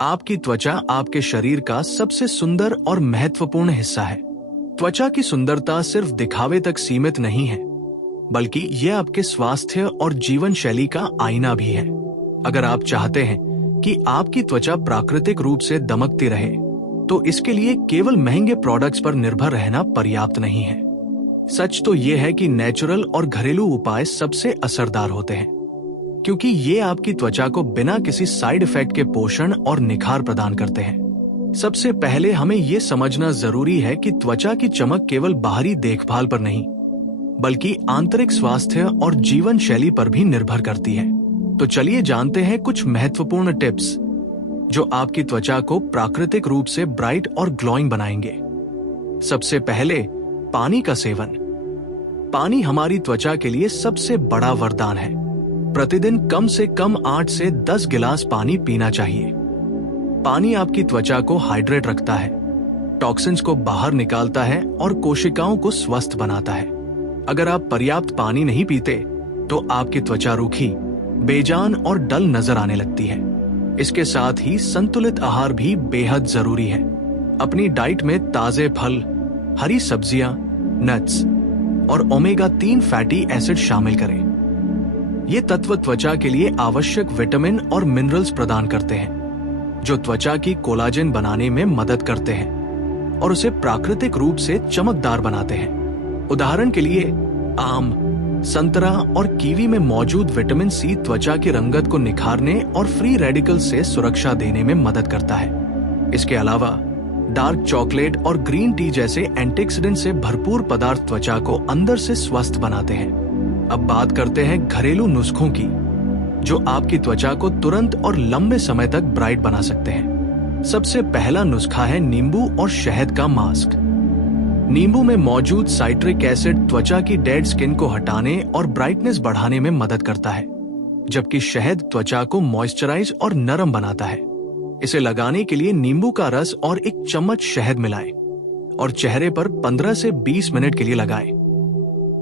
आपकी त्वचा आपके शरीर का सबसे सुंदर और महत्वपूर्ण हिस्सा है। त्वचा की सुंदरता सिर्फ दिखावे तक सीमित नहीं है, बल्कि यह आपके स्वास्थ्य और जीवन शैली का आईना भी है। अगर आप चाहते हैं कि आपकी त्वचा प्राकृतिक रूप से दमकती रहे, तो इसके लिए केवल महंगे प्रोडक्ट्स पर निर्भर रहना पर्याप्त नहीं है। सच तो यह है कि नेचुरल और घरेलू उपाय सबसे असरदार होते हैं, क्योंकि ये आपकी त्वचा को बिना किसी साइड इफेक्ट के पोषण और निखार प्रदान करते हैं। सबसे पहले हमें यह समझना जरूरी है कि त्वचा की चमक केवल बाहरी देखभाल पर नहीं, बल्कि आंतरिक स्वास्थ्य और जीवन शैली पर भी निर्भर करती है। तो चलिए जानते हैं कुछ महत्वपूर्ण टिप्स जो आपकी त्वचा को प्राकृतिक रूप से ब्राइट और ग्लोइंग बनाएंगे। सबसे पहले, पानी का सेवन। पानी हमारी त्वचा के लिए सबसे बड़ा वरदान है। प्रतिदिन कम से कम 8 से 10 गिलास पानी पीना चाहिए। पानी आपकी त्वचा को हाइड्रेट रखता है, टॉक्सिन्स को बाहर निकालता है और कोशिकाओं को स्वस्थ बनाता है। अगर आप पर्याप्त पानी नहीं पीते, तो आपकी त्वचा रूखी, बेजान और डल नजर आने लगती है। इसके साथ ही संतुलित आहार भी बेहद जरूरी है। अपनी डाइट में ताजे फल, हरी सब्जियां, नट्स और ओमेगा 3 फैटी एसिड शामिल करें। ये तत्व त्वचा के लिए आवश्यक विटामिन और मिनरल्स प्रदान करते हैं, जो त्वचा की कोलाजन बनाने में मदद करते हैं और उसे प्राकृतिक रूप से चमकदार बनाते हैं। उदाहरण के लिए, आम, संतरा और कीवी में मौजूद विटामिन सी त्वचा की रंगत को निखारने और फ्री रेडिकल से सुरक्षा देने में मदद करता है। इसके अलावा डार्क चॉकलेट और ग्रीन टी जैसे एंटीऑक्सीडेंट से भरपूर पदार्थ त्वचा को अंदर से स्वस्थ बनाते हैं। अब बात करते हैं घरेलू नुस्खों की, जो आपकी त्वचा को तुरंत और लंबे समय तक ब्राइट बना सकते हैं। सबसे पहला नुस्खा है नींबू और शहद का मास्क। नींबू में मौजूद साइट्रिक एसिड त्वचा की डेड स्किन को हटाने और ब्राइटनेस बढ़ाने में मदद करता है, जबकि शहद त्वचा को मॉइस्चराइज और नरम बनाता है। इसे लगाने के लिए नींबू का रस और 1 चम्मच शहद मिलाएं और चेहरे पर 15 से 20 मिनट के लिए लगाएं।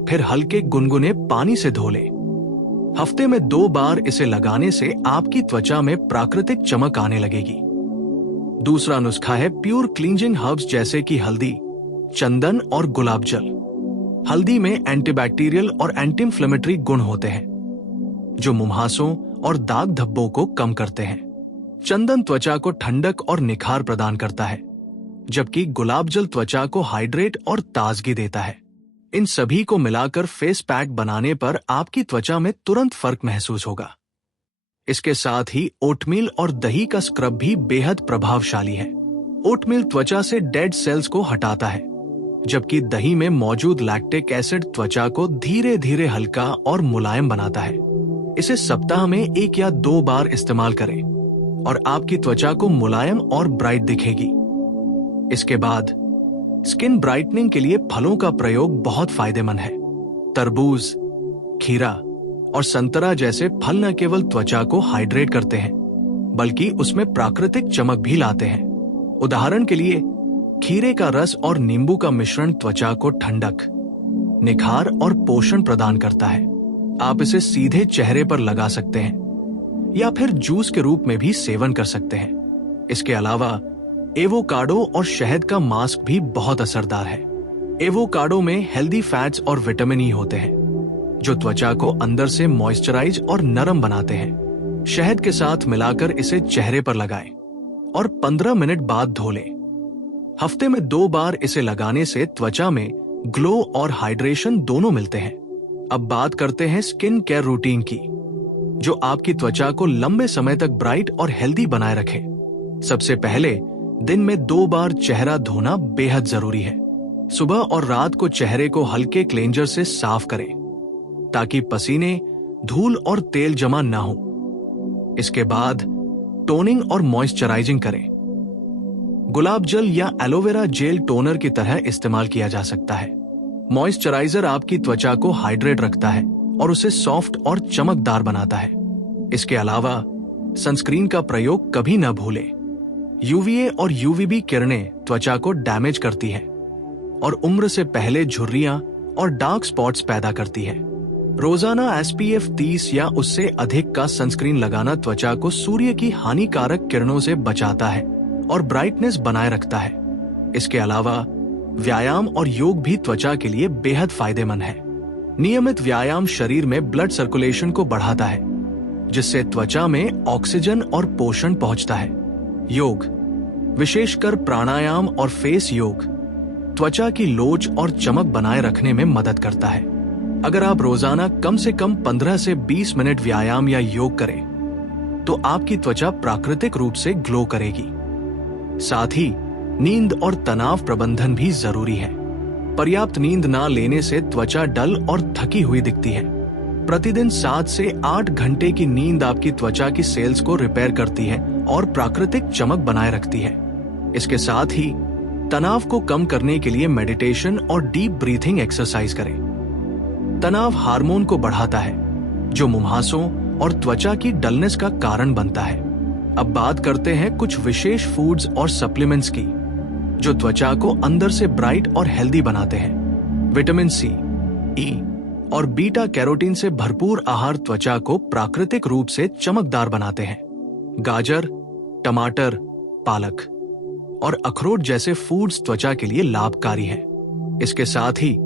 फिर हल्के गुनगुने पानी से धो लें। हफ्ते में 2 बार इसे लगाने से आपकी त्वचा में प्राकृतिक चमक आने लगेगी। दूसरा नुस्खा है प्योर क्लींजिंग हर्ब्स जैसे कि हल्दी, चंदन और गुलाब जल। हल्दी में एंटीबैक्टीरियल और एंटी इंफ्लेमेटरी गुण होते हैं, जो मुंहासों और दाग धब्बों को कम करते हैं। चंदन त्वचा को ठंडक और निखार प्रदान करता है, जबकि गुलाब जल त्वचा को हाइड्रेट और ताजगी देता है। इन सभी को मिलाकर फेस पैक बनाने पर आपकी त्वचा में तुरंत फर्क महसूस होगा। इसके साथ ही ओटमील और दही का स्क्रब भी बेहद प्रभावशाली है। ओटमील त्वचा से डेड सेल्स को हटाता है, जबकि दही में मौजूद लैक्टिक एसिड त्वचा को धीरे धीरे हल्का और मुलायम बनाता है। इसे सप्ताह में 1 या 2 बार इस्तेमाल करें और आपकी त्वचा को मुलायम और ब्राइट दिखेगी। इसके बाद स्किन ब्राइटनिंग के लिए फलों का प्रयोग बहुत फायदेमंद है। तरबूज, खीरा और संतरा जैसे फल न केवल त्वचा को हाइड्रेट करते हैं, बल्कि उसमें प्राकृतिक चमक भी लाते हैं। उदाहरण के लिए, खीरे का रस और नींबू का मिश्रण त्वचा को ठंडक, निखार और पोषण प्रदान करता है। आप इसे सीधे चेहरे पर लगा सकते हैं या फिर जूस के रूप में भी सेवन कर सकते हैं। इसके अलावा एवोकाडो और शहद का मास्क भी बहुत असरदार है। एवोकाडो में हेल्दी फैट्स और विटामिन ई होते हैं, जो त्वचा को अंदर से मॉइस्चराइज और नरम बनाते हैं। शहद के साथ मिलाकर इसे चेहरे पर लगाएं और 15 मिनट बाद धो लें। हफ्ते में 2 बार इसे लगाने से त्वचा में ग्लो और हाइड्रेशन दोनों मिलते हैं। अब बात करते हैं स्किन केयर रूटीन की, जो आपकी त्वचा को लंबे समय तक ब्राइट और हेल्दी बनाए रखे। सबसे पहले, दिन में 2 बार चेहरा धोना बेहद जरूरी है। सुबह और रात को चेहरे को हल्के क्लेंजर से साफ करें, ताकि पसीने, धूल और तेल जमा ना हो। इसके बाद टोनिंग और मॉइस्चराइजिंग करें। गुलाब जल या एलोवेरा जेल टोनर की तरह इस्तेमाल किया जा सकता है। मॉइस्चराइजर आपकी त्वचा को हाइड्रेट रखता है और उसे सॉफ्ट और चमकदार बनाता है। इसके अलावा सनस्क्रीन का प्रयोग कभी न भूलें। यूवीए और यूवीबी किरणें त्वचा को डैमेज करती है और उम्र से पहले झुर्रियां और डार्क स्पॉट्स पैदा करती है। रोजाना SPF 30 या उससे अधिक का सनस्क्रीन लगाना त्वचा को सूर्य की हानिकारक किरणों से बचाता है और ब्राइटनेस बनाए रखता है। इसके अलावा व्यायाम और योग भी त्वचा के लिए बेहद फायदेमंद है। नियमित व्यायाम शरीर में ब्लड सर्कुलेशन को बढ़ाता है, जिससे त्वचा में ऑक्सीजन और पोषण पहुंचता है। योग, विशेषकर प्राणायाम और फेस योग, त्वचा की लोच और चमक बनाए रखने में मदद करता है। अगर आप रोजाना कम से कम 15 से 20 मिनट व्यायाम या योग करें, तो आपकी त्वचा प्राकृतिक रूप से ग्लो करेगी। साथ ही नींद और तनाव प्रबंधन भी जरूरी है। पर्याप्त नींद ना लेने से त्वचा डल और थकी हुई दिखती है। प्रतिदिन 7 से 8 घंटे की नींद आपकी त्वचा की सेल्स को रिपेयर करती है और प्राकृतिक चमक बनाए रखती है। इसके साथ ही तनाव को कम करने के लिए मेडिटेशन और डीप ब्रीथिंग एक्सरसाइज करें। तनाव हार्मोन को बढ़ाता है, जो मुंहासों और त्वचा की डलनेस का कारण बनता है। अब बात करते हैं कुछ विशेष फूड्स और सप्लीमेंट्स की, जो त्वचा को अंदर से ब्राइट और हेल्दी बनाते हैं। विटामिन सी, ई और बीटा कैरोटीन से भरपूर आहार त्वचा को प्राकृतिक रूप से चमकदार बनाते हैं। गाजर, टमाटर, पालक और अखरोट जैसे फूड्स त्वचा के लिए लाभकारी हैं। इसके साथ ही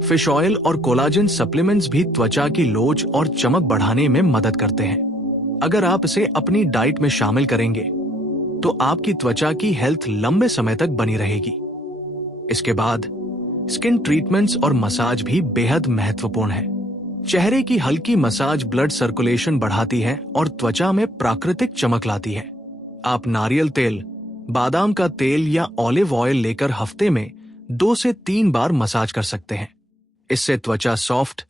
फिश ऑयल और कोलाजन सप्लीमेंट्स भी त्वचा की लोच और चमक बढ़ाने में मदद करते हैं। अगर आप इसे अपनी डाइट में शामिल करेंगे, तो आपकी त्वचा की हेल्थ लंबे समय तक बनी रहेगी। इसके बाद स्किन ट्रीटमेंट्स और मसाज भी बेहद महत्वपूर्ण है। चेहरे की हल्की मसाज ब्लड सर्कुलेशन बढ़ाती है और त्वचा में प्राकृतिक चमक लाती है। आप नारियल तेल, बादाम का तेल या ऑलिव ऑयल लेकर हफ्ते में 2 से 3 बार मसाज कर सकते हैं। इससे त्वचा सॉफ्ट,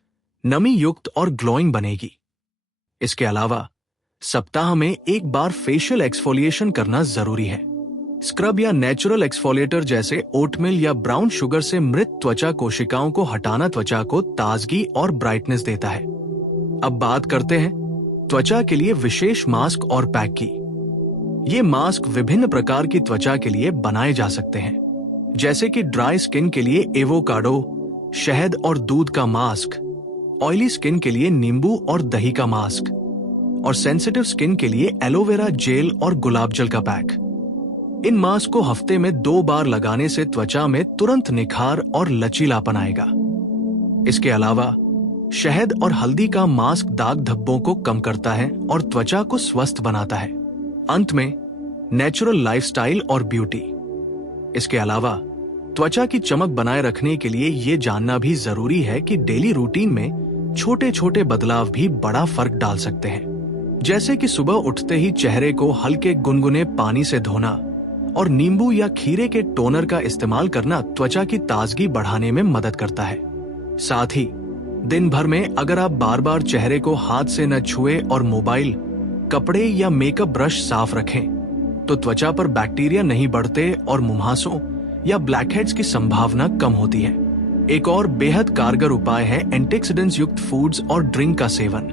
नमी युक्त और ग्लोइंग बनेगी। इसके अलावा सप्ताह में 1 बार फेशियल एक्सफोलिएशन करना जरूरी है। स्क्रब या नेचुरल एक्सफोलिएटर जैसे ओटमील या ब्राउन शुगर से मृत त्वचा कोशिकाओं को हटाना त्वचा को ताजगी और ब्राइटनेस देता है। अब बात करते हैं त्वचा के लिए विशेष मास्क और पैक की। ये मास्क विभिन्न प्रकार की त्वचा के लिए बनाए जा सकते हैं, जैसे कि ड्राई स्किन के लिए एवोकाडो, शहद और दूध का मास्क, ऑयली स्किन के लिए नींबू और दही का मास्क, और सेंसिटिव स्किन के लिए एलोवेरा जेल और गुलाब जल का पैक। इन मास्क को हफ्ते में 2 बार लगाने से त्वचा में तुरंत निखार और लचीलापन आएगा। इसके अलावा शहद और हल्दी का मास्क दाग धब्बों को कम करता है और त्वचा को स्वस्थ बनाता है। अंत में नेचुरल लाइफस्टाइल और ब्यूटी। इसके अलावा त्वचा की चमक बनाए रखने के लिए ये जानना भी जरूरी है कि डेली रूटीन में छोटे छोटे बदलाव भी बड़ा फर्क डाल सकते हैं। जैसे कि सुबह उठते ही चेहरे को हल्के गुनगुने पानी से धोना और नींबू या खीरे के टोनर का इस्तेमाल करना त्वचा की ताजगी बढ़ाने में मदद करता है। साथ ही दिन भर में अगर आप बार बार चेहरे को हाथ से न छुए और मोबाइल, कपड़े या मेकअप ब्रश साफ रखें, तो त्वचा पर बैक्टीरिया नहीं बढ़ते और मुंहासों या ब्लैकहेड्स की संभावना कम होती है। एक और बेहद कारगर उपाय है एंटीऑक्सीडेंट्स युक्त फूड्स और ड्रिंक का सेवन,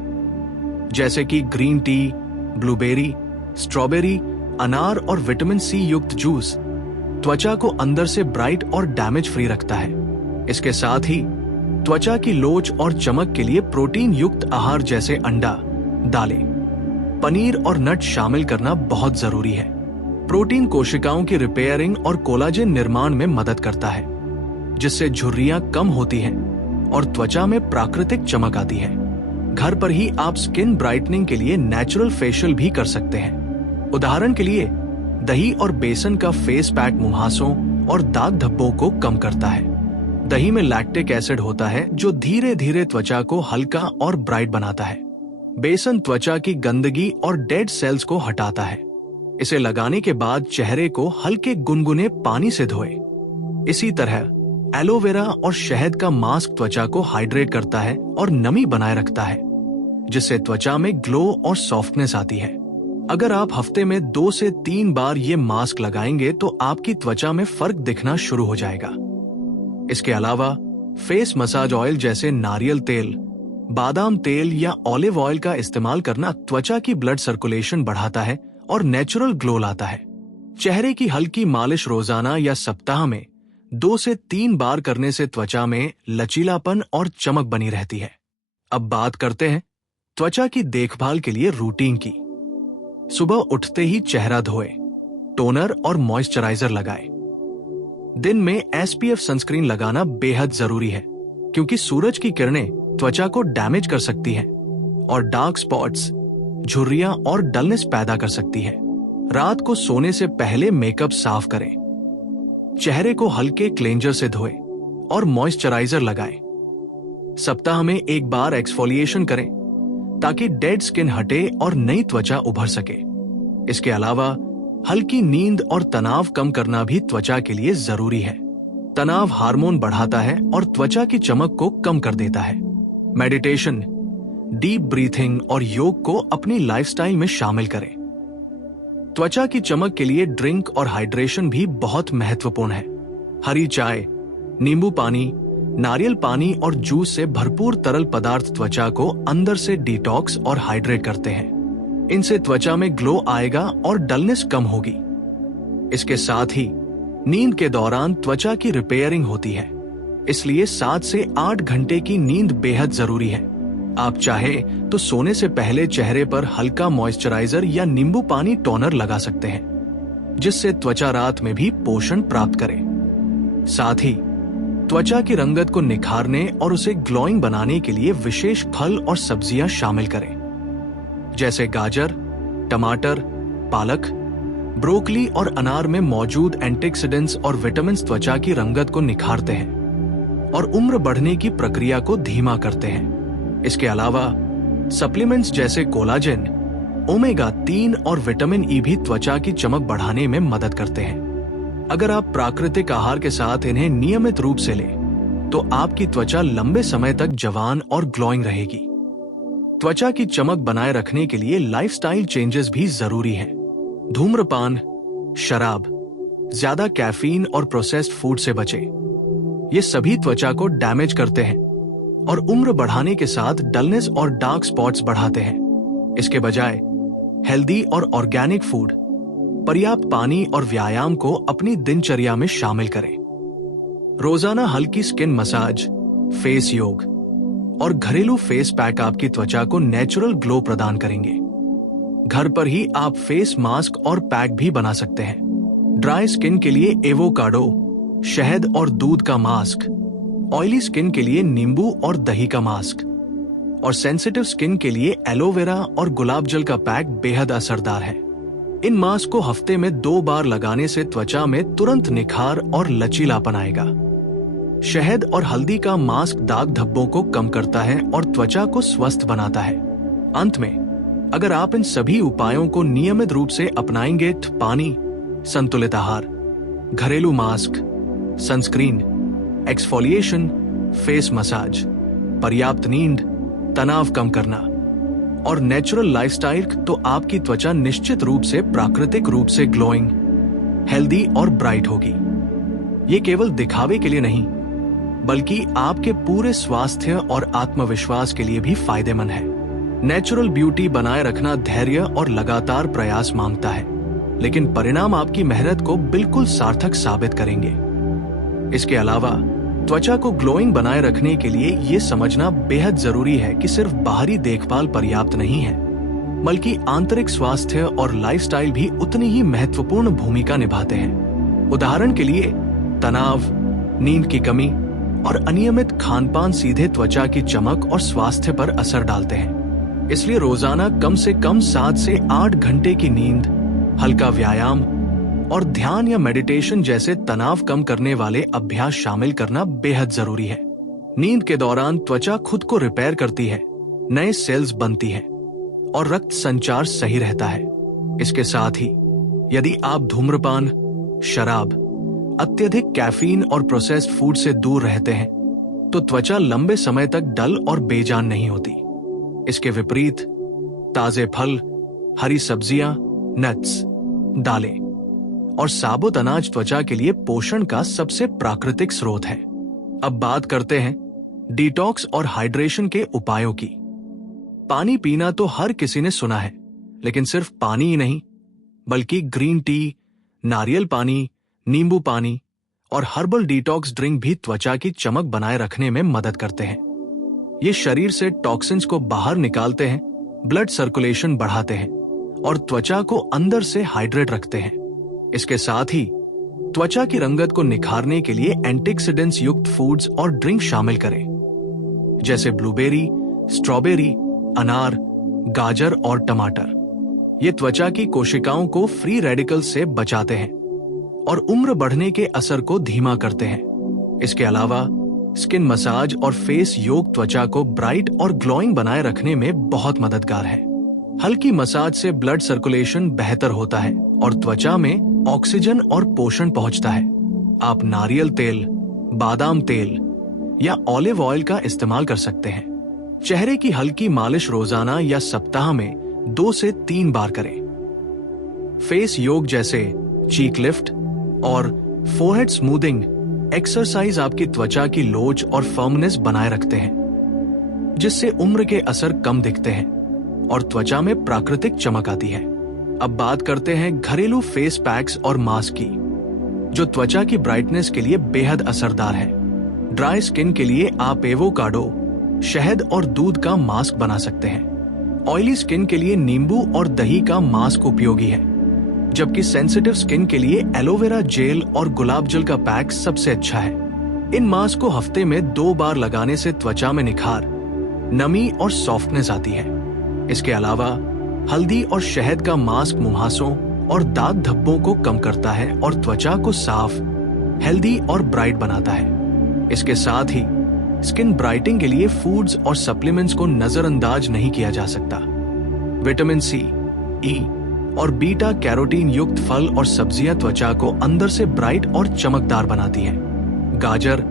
जैसे कि ग्रीन टी, ब्लूबेरी, स्ट्रॉबेरी, अनार और विटामिन सी युक्त जूस त्वचा को अंदर से ब्राइट और डैमेज फ्री रखता है। इसके साथ ही त्वचा की लोच और चमक के लिए प्रोटीन युक्त आहार जैसे अंडा, दालें, पनीर और नट शामिल करना बहुत जरूरी है। प्रोटीन कोशिकाओं की रिपेयरिंग और कोलाजन निर्माण में मदद करता है, जिससे झुर्रियां कम होती हैं और त्वचा में प्राकृतिक चमक आती है। घर पर ही आप स्किन ब्राइटनिंग के लिए नेचुरल फेशियल भी कर सकते हैं। उदाहरण के लिए दही और बेसन का फेस पैक मुंहासों और दाग धब्बों को कम करता है। दही में लैक्टिक एसिड होता है, जो धीरे धीरे त्वचा को हल्का और ब्राइट बनाता है। बेसन त्वचा की गंदगी और डेड सेल्स को हटाता है। इसे लगाने के बाद चेहरे को हल्के गुनगुने पानी से धोए। इसी तरह एलोवेरा और शहद का मास्क त्वचा को हाइड्रेट करता है और नमी बनाए रखता है, जिससे त्वचा में ग्लो और सॉफ्टनेस आती है। अगर आप हफ्ते में 2 से 3 बार ये मास्क लगाएंगे तो आपकी त्वचा में फर्क दिखना शुरू हो जाएगा। इसके अलावा फेस मसाज ऑयल जैसे नारियल तेल, बादाम तेल या ऑलिव ऑयल का इस्तेमाल करना त्वचा की ब्लड सर्कुलेशन बढ़ाता है और नेचुरल ग्लो लाता है। चेहरे की हल्की मालिश रोजाना या सप्ताह में 2 से 3 बार करने से त्वचा में लचीलापन और चमक बनी रहती है। अब बात करते हैं त्वचा की देखभाल के लिए रूटीन की। सुबह उठते ही चेहरा धोए, टोनर और मॉइस्चराइजर लगाए। दिन में एसपीएफ सनस्क्रीन लगाना बेहद जरूरी है, क्योंकि सूरज की किरणें त्वचा को डैमेज कर सकती हैं और डार्क स्पॉट्स, झुर्रियां और डलनेस पैदा कर सकती है। रात को सोने से पहले मेकअप साफ करें। चेहरे को हल्के क्लेंजर से धोए और मॉइस्चराइजर लगाएं। सप्ताह में एक बार एक्सफोलिएशन करें ताकि डेड स्किन हटे और नई त्वचा उभर सके। इसके अलावा हल्की नींद और तनाव कम करना भी त्वचा के लिए जरूरी है। तनाव हार्मोन बढ़ाता है और त्वचा की चमक को कम कर देता है। मेडिटेशन, डीप ब्रीथिंग और योग को अपनी लाइफस्टाइल में शामिल करें। त्वचा की चमक के लिए ड्रिंक और हाइड्रेशन भी बहुत महत्वपूर्ण है। हरी चाय, नींबू पानी, नारियल पानी और जूस से भरपूर तरल पदार्थ त्वचा को अंदर से डिटॉक्स और हाइड्रेट करते हैं। इनसे त्वचा में ग्लो आएगा और डलनेस कम होगी। इसके साथ ही नींद के दौरान त्वचा की रिपेयरिंग होती है, इसलिए 7 से 8 घंटे की नींद बेहद जरूरी है। आप चाहे तो सोने से पहले चेहरे पर हल्का मॉइस्चराइजर या नींबू पानी टोनर लगा सकते हैं, जिससे त्वचा रात में भी पोषण प्राप्त करे। साथ ही त्वचा की रंगत को निखारने और उसे ग्लोइंग बनाने के लिए विशेष फल और सब्जियां शामिल करें, जैसे गाजर, टमाटर, पालक, ब्रोकली और अनार में मौजूद एंटीऑक्सीडेंट्स और विटामिन त्वचा की रंगत को निखारते हैं और उम्र बढ़ने की प्रक्रिया को धीमा करते हैं। इसके अलावा सप्लीमेंट्स जैसे कोलाजेन, ओमेगा 3 और विटामिन ई भी त्वचा की चमक बढ़ाने में मदद करते हैं। अगर आप प्राकृतिक आहार के साथ इन्हें नियमित रूप से लें, तो आपकी त्वचा लंबे समय तक जवान और ग्लोइंग रहेगी। त्वचा की चमक बनाए रखने के लिए लाइफस्टाइल चेंजेस भी जरूरी हैं। धूम्रपान, शराब, ज्यादा कैफीन और प्रोसेस्ड फूड से बचें। ये सभी त्वचा को डैमेज करते हैं और उम्र बढ़ाने के साथ डलनेस और डार्क स्पॉट्स बढ़ाते हैं। इसके बजाय हेल्दी और ऑर्गेनिक फूड, पर्याप्त पानी और व्यायाम को अपनी दिनचर्या में शामिल करें। रोजाना हल्की स्किन मसाज, फेस योग और घरेलू फेस पैक आपकी त्वचा को नेचुरल ग्लो प्रदान करेंगे। घर पर ही आप फेस मास्क और पैक भी बना सकते हैं। ड्राई स्किन के लिए एवोकाडो, शहद और दूध का मास्क, ऑयली स्किन के लिए नींबू और दही का मास्क, और सेंसिटिव स्किन के लिए एलोवेरा और गुलाब जल का पैक बेहद असरदार है। इन मास्क को हफ्ते में 2 बार लगाने से त्वचा में तुरंत निखार और लचीलापन आएगा। शहद और हल्दी का मास्क दाग धब्बों को कम करता है और त्वचा को स्वस्थ बनाता है। अंत में, अगर आप इन सभी उपायों को नियमित रूप से अपनाएंगे तो पानी, संतुलित आहार, घरेलू mask, sunscreen, exfoliation, face massage, पर्याप्त नींद, तनाव कम करना और नेचुरल लाइफस्टाइल, तो आपकी त्वचा निश्चित रूप से प्राकृतिक रूप से ग्लोइंग, हेल्दी और ब्राइट होगी। ये केवल दिखावे के लिए नहीं, बल्कि आपके पूरे स्वास्थ्य और आत्मविश्वास के लिए भी फायदेमंद है। नेचुरल ब्यूटी बनाए रखना धैर्य और लगातार प्रयास मांगता है, लेकिन परिणाम आपकी मेहनत को बिल्कुल सार्थक साबित करेंगे। इसके अलावा त्वचा को ग्लोइंग बनाए रखने के लिए ये समझना बेहद जरूरी है कि सिर्फ बाहरी देखभाल पर्याप्त नहीं है, बल्कि आंतरिक स्वास्थ्य और लाइफस्टाइल भी उतनी ही महत्वपूर्ण भूमिका निभाते हैं। उदाहरण के लिए तनाव, नींद की कमी और अनियमित खानपान सीधे त्वचा की चमक और स्वास्थ्य पर असर डालते हैं। इसलिए रोजाना कम से कम 7 से 8 घंटे की नींद, हल्का व्यायाम और ध्यान या मेडिटेशन जैसे तनाव कम करने वाले अभ्यास शामिल करना बेहद जरूरी है। नींद के दौरान त्वचा खुद को रिपेयर करती है, नए सेल्स बनती है और रक्त संचार सही रहता है। इसके साथ ही यदि आप धूम्रपान, शराब, अत्यधिक कैफीन और प्रोसेस्ड फूड से दूर रहते हैं, तो त्वचा लंबे समय तक डल और बेजान नहीं होती। इसके विपरीत ताजे फल, हरी सब्जियां, नट्स, दालें और साबुत अनाज त्वचा के लिए पोषण का सबसे प्राकृतिक स्रोत है। अब बात करते हैं डिटॉक्स और हाइड्रेशन के उपायों की। पानी पीना तो हर किसी ने सुना है, लेकिन सिर्फ पानी ही नहीं, बल्कि ग्रीन टी, नारियल पानी, नींबू पानी और हर्बल डिटॉक्स ड्रिंक भी त्वचा की चमक बनाए रखने में मदद करते हैं। ये शरीर से टॉक्सिन्स को बाहर निकालते हैं, ब्लड सर्कुलेशन बढ़ाते हैं और त्वचा को अंदर से हाइड्रेट रखते हैं। इसके साथ ही त्वचा की रंगत को निखारने के लिए एंटीऑक्सीडेंट्स युक्त फूड्स और ड्रिंक शामिल करें, जैसे ब्लूबेरी, स्ट्रॉबेरी, अनार, गाजर और टमाटर। ये त्वचा की कोशिकाओं को फ्री रेडिकल से बचाते हैं और उम्र बढ़ने के असर को धीमा करते हैं। इसके अलावा स्किन मसाज और फेस योग त्वचा को ब्राइट और ग्लोइंग बनाए रखने में बहुत मददगार है। हल्की मसाज से ब्लड सर्कुलेशन बेहतर होता है और त्वचा में ऑक्सीजन और पोषण पहुंचता है। आप नारियल तेल, बादाम तेल या ऑलिव ऑयल का इस्तेमाल कर सकते हैं। चेहरे की हल्की मालिश रोजाना या सप्ताह में 2 से 3 बार करें। फेस योग जैसे चीक लिफ्ट और फोरहेड स्मूथिंग एक्सरसाइज आपकी त्वचा की लोच और फर्मनेस बनाए रखते हैं, जिससे उम्र के असर कम दिखते हैं और त्वचा में प्राकृतिक चमक आती है। अब बात करते हैं घरेलू फेस पैक्स और मास्क की, जो त्वचा की ब्राइटनेस के लिए बेहद असरदार है। ड्राई स्किन के लिए आप एवोकाडो, शहद और दूध का मास्क बना सकते हैं। ऑयली स्किन के लिए नींबू और दही का मास्क उपयोगी है, जबकि सेंसिटिव स्किन के लिए एलोवेरा जेल और गुलाब जल का पैक सबसे अच्छा है। इन मास्क को हफ्ते में 2 बार लगाने से त्वचा में निखार, नमी और सॉफ्टनेस आती है। इसके अलावा हल्दी और शहद का मास्क मुहासों और दाग धब्बों को कम करता है और त्वचा को साफ, हेल्दी और ब्राइट बनाता है। इसके साथ ही स्किन ब्राइटिंग के लिए फूड्स और सप्लीमेंट्स को नजरअंदाज नहीं किया जा सकता। विटामिन सी, ई और बीटा कैरोटीन युक्त फल और सब्जियां त्वचा को अंदर से ब्राइट और चमकदार बनाती हैं। गाजर,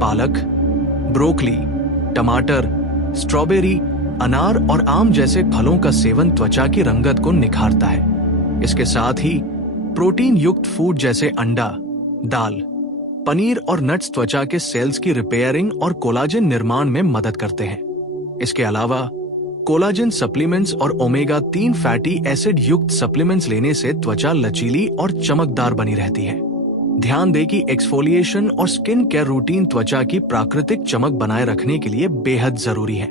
पालक, ब्रोकली, टमाटर, स्ट्रॉबेरी, अनार और आम जैसे फलों का सेवन त्वचा की रंगत को निखारता है। इसके साथ ही प्रोटीन युक्त फूड जैसे अंडा, दाल, पनीर और नट्स त्वचा के सेल्स की रिपेयरिंग और कोलाजन निर्माण में मदद करते हैं। इसके अलावा कोलाजन सप्लीमेंट्स और ओमेगा 3 फैटी एसिड युक्त सप्लीमेंट्स लेने से त्वचा लचीली और चमकदार बनी रहती है। ध्यान दें कि एक्सफोलिएशन और स्किन केयर रूटीन त्वचा की प्राकृतिक चमक बनाए रखने के लिए बेहद जरूरी है।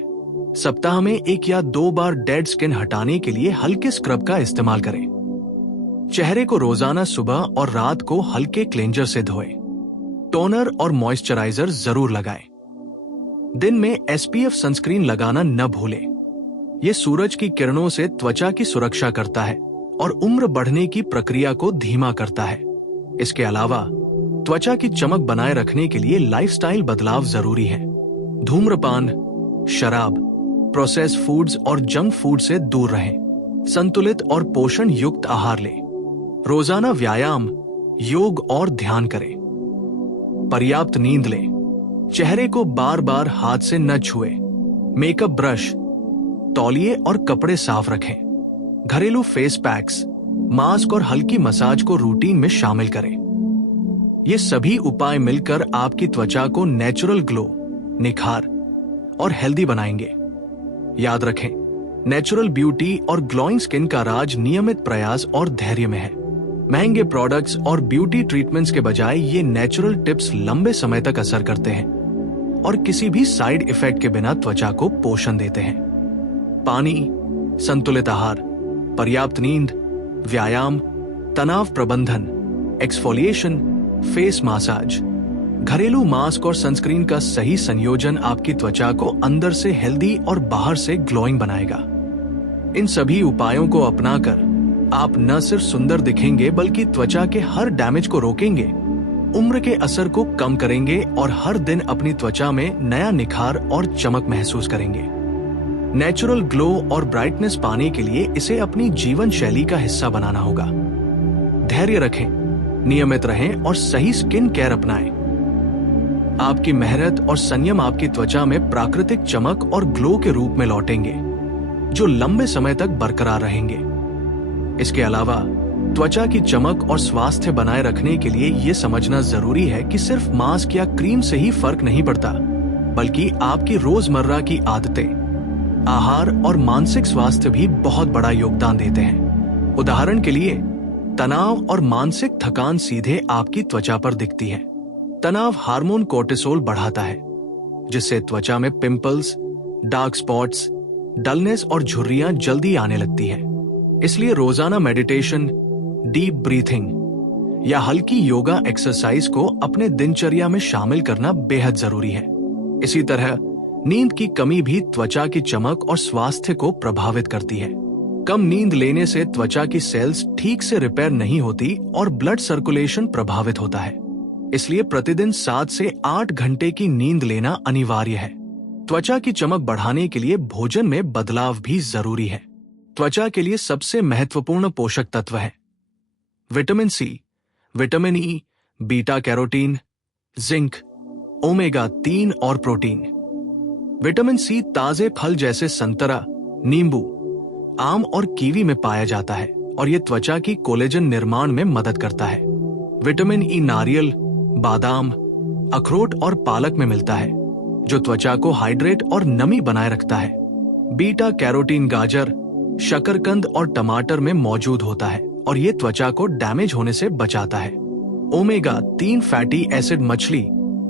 सप्ताह में 1 या 2 बार डेड स्किन हटाने के लिए हल्के स्क्रब का इस्तेमाल करें। चेहरे को रोजाना सुबह और रात को हल्के क्लेंजर से धोएं। टोनर और मॉइस्चराइजर जरूर लगाएं। दिन में SPF सनस्क्रीन लगाना न भूलें। ये सूरज की किरणों से त्वचा की सुरक्षा करता है और उम्र बढ़ने की प्रक्रिया को धीमा करता है। इसके अलावा त्वचा की चमक बनाए रखने के लिए लाइफस्टाइल बदलाव जरूरी है। धूम्रपान, शराब, प्रोसेस फूड्स और जंक फूड से दूर रहें। संतुलित और पोषण युक्त आहार लें। रोजाना व्यायाम, योग और ध्यान करें। पर्याप्त नींद लें। चेहरे को बार बार हाथ से न छुएं। मेकअप ब्रश, तौलिए और कपड़े साफ रखें। घरेलू फेस पैक्स, मास्क और हल्की मसाज को रूटीन में शामिल करें। ये सभी उपाय मिलकर आपकी त्वचा को नेचुरल ग्लो, निखार और हेल्दी बनाएंगे। याद रखें, नेचुरल ब्यूटी और ग्लोइंग स्किन का राज नियमित प्रयास और धैर्य में है। महंगे प्रोडक्ट्स और ब्यूटी ट्रीटमेंट्स के बजाय ये नेचुरल टिप्स लंबे समय तक असर करते हैं और किसी भी साइड इफेक्ट के बिना त्वचा को पोषण देते हैं। पानी, संतुलित आहार, पर्याप्त नींद, व्यायाम, तनाव प्रबंधन, एक्सफोलिएशन, फेस मसाज, घरेलू मास्क और सनस्क्रीन का सही संयोजन आपकी त्वचा को अंदर से हेल्दी और बाहर से ग्लोइंग बनाएगा। इन सभी उपायों को अपनाकर आप न सिर्फ सुंदर दिखेंगे बल्कि त्वचा के हर डैमेज को रोकेंगे, उम्र के असर को कम करेंगे और हर दिन अपनी त्वचा में नया निखार और चमक महसूस करेंगे। नेचुरल ग्लो और ब्राइटनेस पाने के लिए इसे अपनी जीवन शैली का हिस्सा बनाना होगा। धैर्य रखें, नियमित रहें और सही स्किन केयर अपनाएं। आपकी मेहनत और संयम आपकी त्वचा में प्राकृतिक चमक और ग्लो के रूप में लौटेंगे, जो लंबे समय तक बरकरार रहेंगे। इसके अलावा त्वचा की चमक और स्वास्थ्य बनाए रखने के लिए ये समझना जरूरी है कि सिर्फ मास्क या क्रीम से ही फर्क नहीं पड़ता, बल्कि आपकी रोजमर्रा की आदतें, आहार और मानसिक स्वास्थ्य भी बहुत बड़ा योगदान देते हैं। उदाहरण के लिए, तनाव और मानसिक थकान सीधे आपकी त्वचा पर दिखती है। तनाव हार्मोन कोर्टिसोल बढ़ाता है, जिससे त्वचा में पिंपल्स, डार्क स्पॉट्स, डलनेस और झुर्रियां जल्दी आने लगती है। इसलिए रोजाना मेडिटेशन, डीप ब्रीथिंग या हल्की योगा एक्सरसाइज को अपने दिनचर्या में शामिल करना बेहद जरूरी है। इसी तरह नींद की कमी भी त्वचा की चमक और स्वास्थ्य को प्रभावित करती है। कम नींद लेने से त्वचा की सेल्स ठीक से रिपेयर नहीं होती और ब्लड सर्कुलेशन प्रभावित होता है। इसलिए प्रतिदिन 7 से 8 घंटे की नींद लेना अनिवार्य है। त्वचा की चमक बढ़ाने के लिए भोजन में बदलाव भी जरूरी है। त्वचा के लिए सबसे महत्वपूर्ण पोषक तत्व है vitamin C, vitamin E, beta carotene, zinc, omega 3 और प्रोटीन। विटामिन सी ताजे फल जैसे संतरा, नींबू, आम और कीवी में पाया जाता है और यह त्वचा की कोलेजन निर्माण में मदद करता है। विटामिन ई नारियल, बादाम, अखरोट और पालक में मिलता है, जो त्वचा को हाइड्रेट और नमी बनाए रखता है। बीटा कैरोटीन गाजर, शकरकंद और टमाटर में मौजूद होता है और ये त्वचा को डैमेज होने से बचाता है। ओमेगा 3 फैटी एसिड मछली,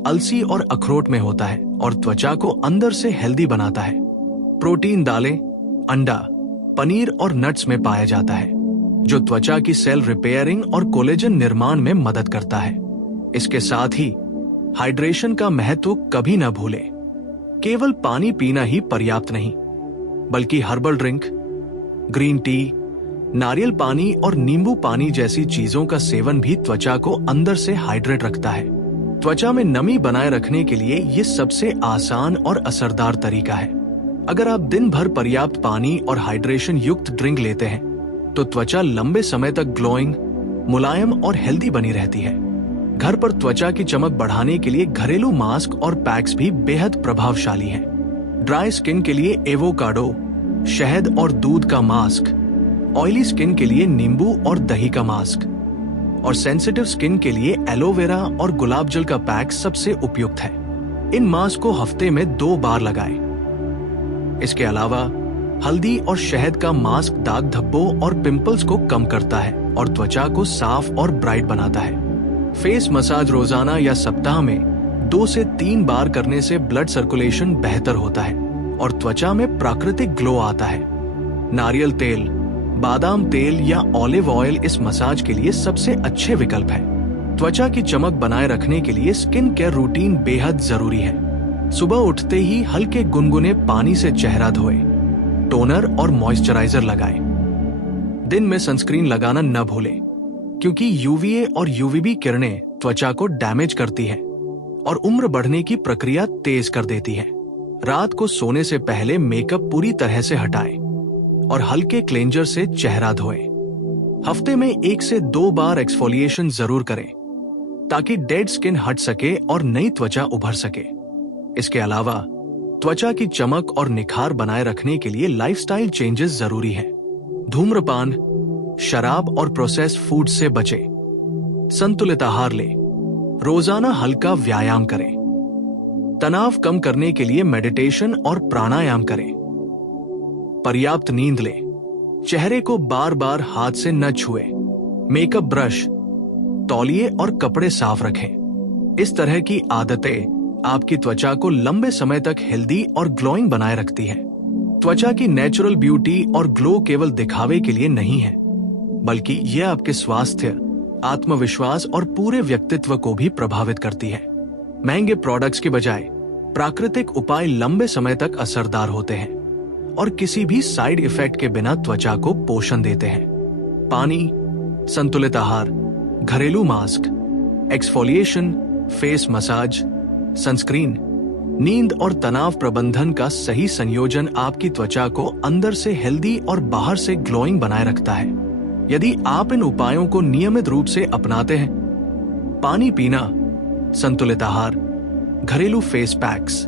अलसी और अखरोट में होता है और त्वचा को अंदर से हेल्दी बनाता है। प्रोटीन दालें, अंडा, पनीर और नट्स में पाया जाता है, जो त्वचा की सेल रिपेयरिंग और कोलेजन निर्माण में मदद करता है। इसके साथ ही हाइड्रेशन का महत्व कभी न भूलें। केवल पानी पीना ही पर्याप्त नहीं, बल्कि हर्बल ड्रिंक, ग्रीन टी, नारियल पानी और नींबू पानी जैसी चीजों का सेवन भी त्वचा को अंदर से हाइड्रेट रखता है। त्वचा में नमी बनाए रखने के लिए ये सबसे आसान और असरदार तरीका है। अगर आप दिन भर पर्याप्त पानी और हाइड्रेशन युक्त ड्रिंक लेते हैं, तो त्वचा लंबे समय तक ग्लोइंग, मुलायम और हेल्दी बनी रहती है। घर पर त्वचा की चमक बढ़ाने के लिए घरेलू मास्क और पैक्स भी बेहद प्रभावशाली हैं। ड्राई स्किन के लिए एवोकाडो, शहद और दूध का मास्क, ऑयली स्किन के लिए नींबू और दही का मास्क, और सेंसिटिव स्किन के लिए एलोवेरा और गुलाब जल का पैक सबसे उपयुक्त है। इन मास्क को हफ्ते में 2 बार लगाएं। इसके अलावा हल्दी और शहद का मास्क दाग धब्बों और पिंपल्स को कम करता है और त्वचा को साफ और ब्राइट बनाता है। फेस मसाज रोजाना या सप्ताह में 2 से 3 बार करने से ब्लड सर्कुलेशन बेहतर होता है और त्वचा में प्राकृतिक ग्लो आता है। नारियल तेल, बादाम तेल या ऑलिव ऑयल इस मसाज के लिए सबसे अच्छे विकल्प है। त्वचा की चमक बनाए रखने के लिए स्किन केयर रूटीन बेहद जरूरी है। सुबह उठते ही हल्के गुनगुने पानी से चेहरा धोएं, टोनर और मॉइस्चराइजर लगाएं। दिन में सनस्क्रीन लगाना न भूलें, क्योंकि यूवीए और यूवीबी किरणें त्वचा को डैमेज करती है और उम्र बढ़ने की प्रक्रिया तेज कर देती है। रात को सोने से पहले मेकअप पूरी तरह से हटाएं और हल्के क्लेंजर से चेहरा धोएं। हफ्ते में 1 से 2 बार एक्सफोलिएशन जरूर करें, ताकि डेड स्किन हट सके और नई त्वचा उभर सके। इसके अलावा त्वचा की चमक और निखार बनाए रखने के लिए लाइफस्टाइल चेंजेस जरूरी है। धूम्रपान, शराब और प्रोसेस्ड फूड से बचें। संतुलित आहार लें। रोजाना हल्का व्यायाम करें। तनाव कम करने के लिए मेडिटेशन और प्राणायाम करें। पर्याप्त नींद लें। चेहरे को बार बार हाथ से न छुएं। मेकअप ब्रश, तौलिए और कपड़े साफ रखें। इस तरह की आदतें आपकी त्वचा को लंबे समय तक हेल्दी और ग्लोइंग बनाए रखती है। त्वचा की नेचुरल ब्यूटी और ग्लो केवल दिखावे के लिए नहीं है, बल्कि यह आपके स्वास्थ्य, आत्मविश्वास और पूरे व्यक्तित्व को भी प्रभावित करती है। महंगे प्रोडक्ट्स के बजाय प्राकृतिक उपाय लंबे समय तक असरदार होते हैं और किसी भी साइड इफेक्ट के बिना त्वचा को पोषण देते हैं। पानी, संतुलित आहार, घरेलू mask, exfoliation, face massage, sunscreen, नींद और तनाव प्रबंधन का सही संयोजन आपकी त्वचा को अंदर से हेल्दी और बाहर से ग्लोइंग बनाए रखता है। यदि आप इन उपायों को नियमित रूप से अपनाते हैं, पानी पीना, संतुलित आहार, घरेलू फेस पैक्स,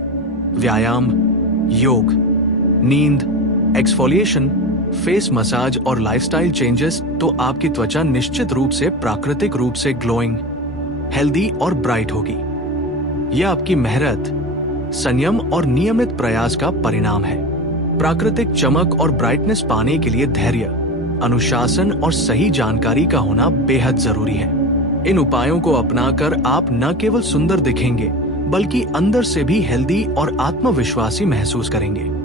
व्यायाम, योग, नींद, एक्सफोलिएशन, फेस मसाज और लाइफस्टाइल चेंजेस, तो आपकी त्वचा निश्चित रूप से प्राकृतिक रूप से ग्लोइंग, हेल्दी और ब्राइट होगी। यह आपकी मेहनत, संयम और नियमित प्रयास का परिणाम है। प्राकृतिक चमक और ब्राइटनेस पाने के लिए धैर्य, अनुशासन और सही जानकारी का होना बेहद जरूरी है। इन उपायों को अपनाकर आप न केवल सुंदर दिखेंगे, बल्कि अंदर से भी हेल्दी और आत्मविश्वासी महसूस करेंगे।